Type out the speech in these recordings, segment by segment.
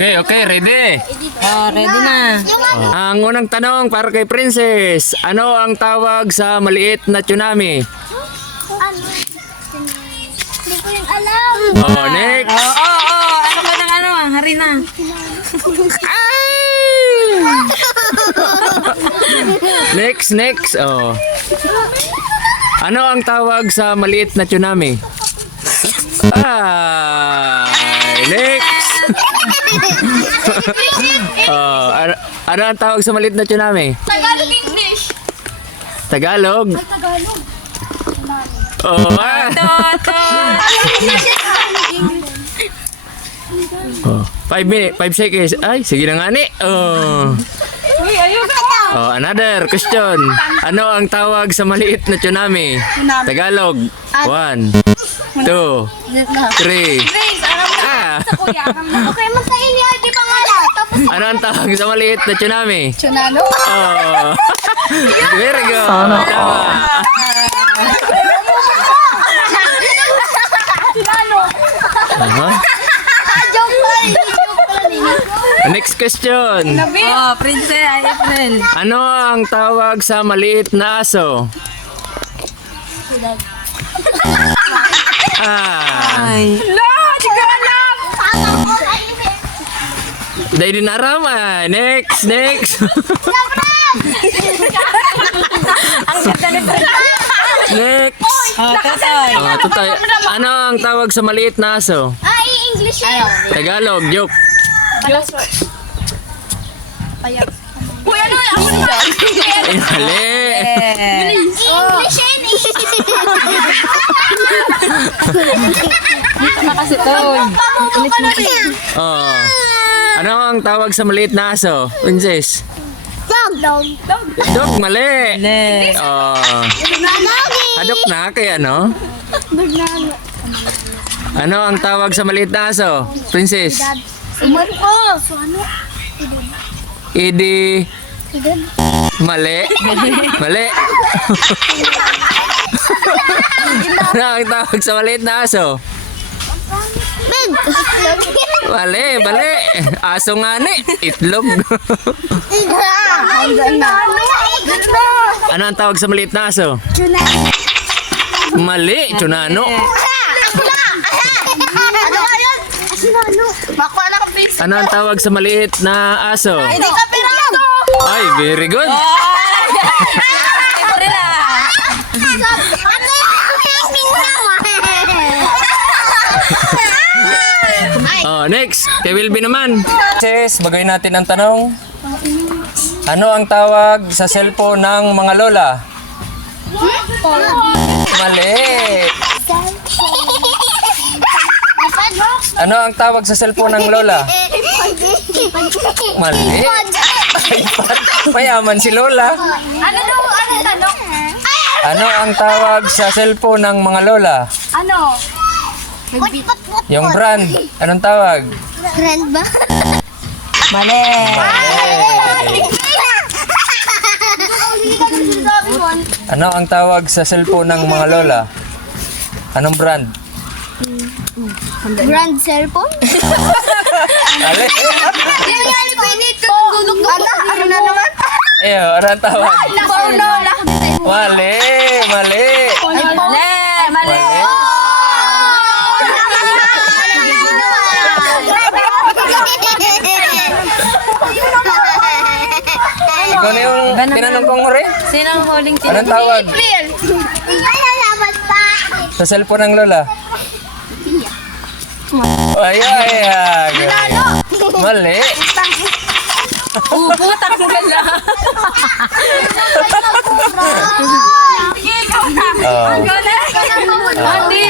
Okay, ready? Ready na. Ang unang tanong para kay Princess. Ano ang tawag sa maliit na tsunami? Hindi ko yung alam. Oh, next. Ano ka ng ano? Hari na. Next. Oh. Ano ang tawag sa maliit na tsunami? Next. Ano ang tawag sa maliit na tsunami? Tagalog English. Tagalog? Tagalog. Oh, Oh, 5 minutes, 5 seconds. Ay, sige na nga ni. Uy, ayun ka. Another question. Ano ang tawag sa maliit na tsunami? Tagalog. 1, 2, 3. Grace, alam mo. Kuya, okay, magkaini ay di pangalan. Tapos Ano ang tawag sa maliit na tsunami? tsunalo. Oh. Very good. Tama. Tsunalo. Joke pala. Next question. Princess, April. Ano ang tawag sa maliit na aso? Ay. Dahil din aram Next. Ang ganda ni Princess. Next. Tatay. Tutay. Ano ang tawag sa maliit na aso? Ay, English yun. Tagalog. Joke. Uy, ano? Ako na. Ay, mali. English yun. Kasi to. Oh. Ano ang tawag sa maliit na aso? Princess. Dog. Dog, mali. Ne. Oh. Hadok na kaya ano? Ano ang tawag sa maliit na aso? Princess. Umar ko. Ano? Idi. Mali. Ano ang tawag sa maliit na aso? Big. Mali. Aso nga ni. Itlog. Ano ang tawag sa maliit na aso? Mali. Tsunano. Ano ayun? Sinano? Makuha na ka, please. Ano ang tawag sa maliit na aso? Hindi ka pinalo. Ay, very good. April Oh, next. Kay Wilby naman. Sis, bagay natin ang tanong. Ano ang tawag sa cellphone ng mga lola? Mali. Ano ang tawag sa cellphone ng lola? Mali. Mayaman si lola. Ano daw? Ano tanong? Ano ang tawag sa cellphone ng mga lola? Ano? Yung brand. Anong tawag? Friend ba? Mali. Ano ang tawag sa cellphone ng mga lola? Anong brand? Brand cellphone? Ali. Yung yan, pwede ito. Ano na naman? Ano ang tawag? Lola. Mali. Mali. Ikaw na yung tinanong kong rin. Sino ang huling Anong tawag pa. sa cellphone ng lola? Ay. Mali. Putang gala. Oh. Ate.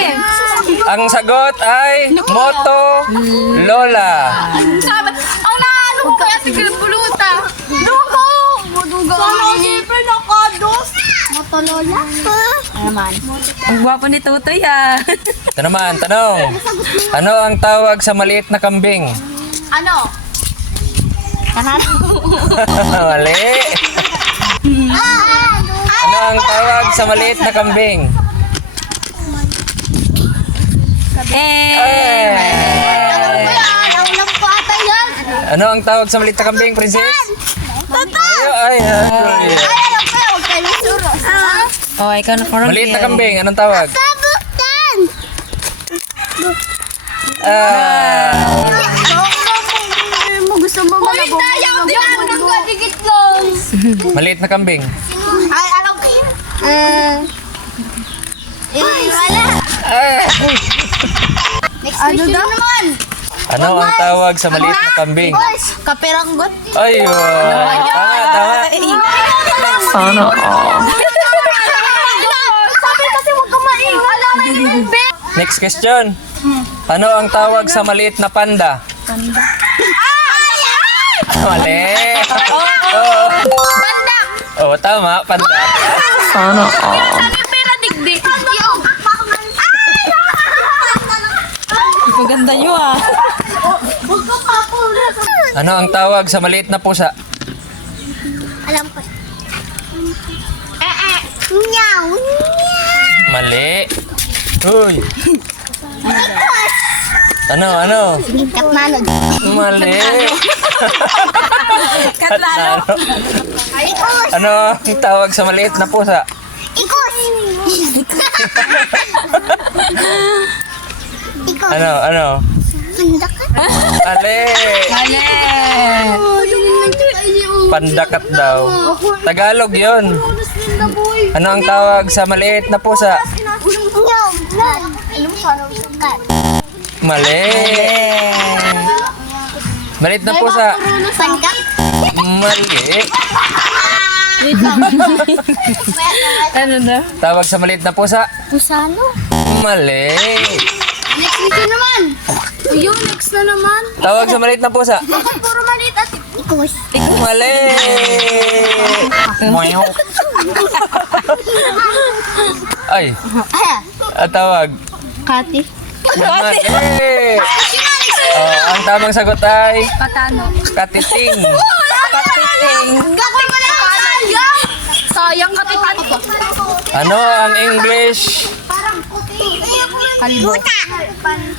Ang sagot ay Moto Lola. Ang naano ko kaya si Kilbuluta. Dugo! Dugo. Sana siyempre nakados. Motolola? Naman. Ang gwapo ni Tutoy ha. Ito naman, tanong. Ano ang tawag sa maliit na kambing? Ano? Mali. Ano ang tawag sa maliit na kambing? Eh. Nauna po ata yan. Ano ang tawag sa maliit na kambing, princess? Tata! Ay, Ay, alam ko, huwag kayo suro. Oh, ikaw na korong. maliit na kambing, anong tawag? Tabutan! Mo gusto mo ba? Uy, tayo! Di ako nagwadigit lang! Maliit na kambing. Ay, alam ko yun. Wala. Next question naman. Ano ang tawag sa maliit na kambing? Kaperanggot. Ay, tama. Sana Sabi kasi huwag ka maingay. Alam mo yung Next question. Ano ang tawag sa maliit na panda? Mali. Panda! Oh, tama, panda. Sana Sabi pera digdi. Maganda nyo ah. Huwag ka papula. Ano ang tawag sa maliit na pusa? Alam ko. Meow. Mali. Uy. Ano? Katmanod. Mali. Katlano. Ano ang tawag sa maliit na pusa? Ikos. Ikos. Ano? Sundakat. Mali. Mali. Pandakat daw. Tagalog yon. Ano ang tawag sa maliit na pusa? Mali. Maliit na pusa. Pangkat. Mali. Ano na? Tawag sa maliit na pusa? Pusano. Mali. Next video naman. Yung next na naman. Tawag sa maliit na pusa? Bakit puro maliit at ikos? Mali. Moyo. Ay, ang tawag. Kati. Mali. Oh, ang tamang sagot ay Patano. katiting. Katiting. Gawin mo na sayang. Sayang katitan. Ano ang English Parang puti. Kalibuta.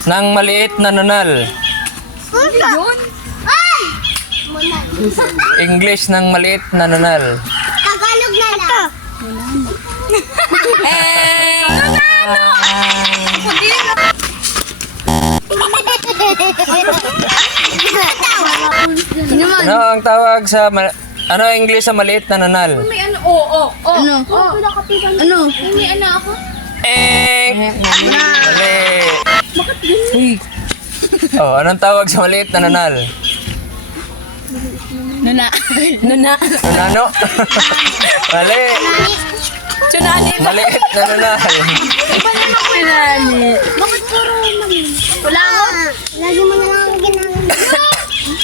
ng maliit na nunal? Yun? Ay! English ng maliit na nunal. Tagalog na lang. Eh! Ano ang tawag sa ano ang English sa maliit na nunal? May ano? Ano? Ano? May ano ako? Mali. Oh, anong tawag sa maliit na nunal? Nuna. Nunano? Mali. Tsunami. Maliit na nunal. Tsunami. Bakit puro mali? Kulangot? Lagi mo na lang ginagawa.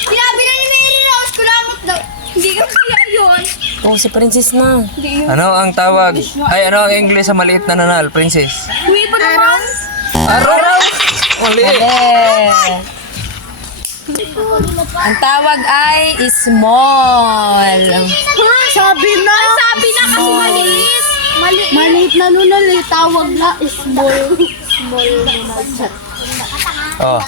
Sinabi na ni Mary Rose, kulangot daw. Hindi ka kaya yun. Oh, si Princess na. Ano ang tawag? Ay, ano ang English sa maliit na nunal, princess? Uy, ba naman? Araw. Mali. Eh. Ang tawag ay small. Sabi na kasi maliit. Maliit na nunal, tawag na small. Small nunal. Oh,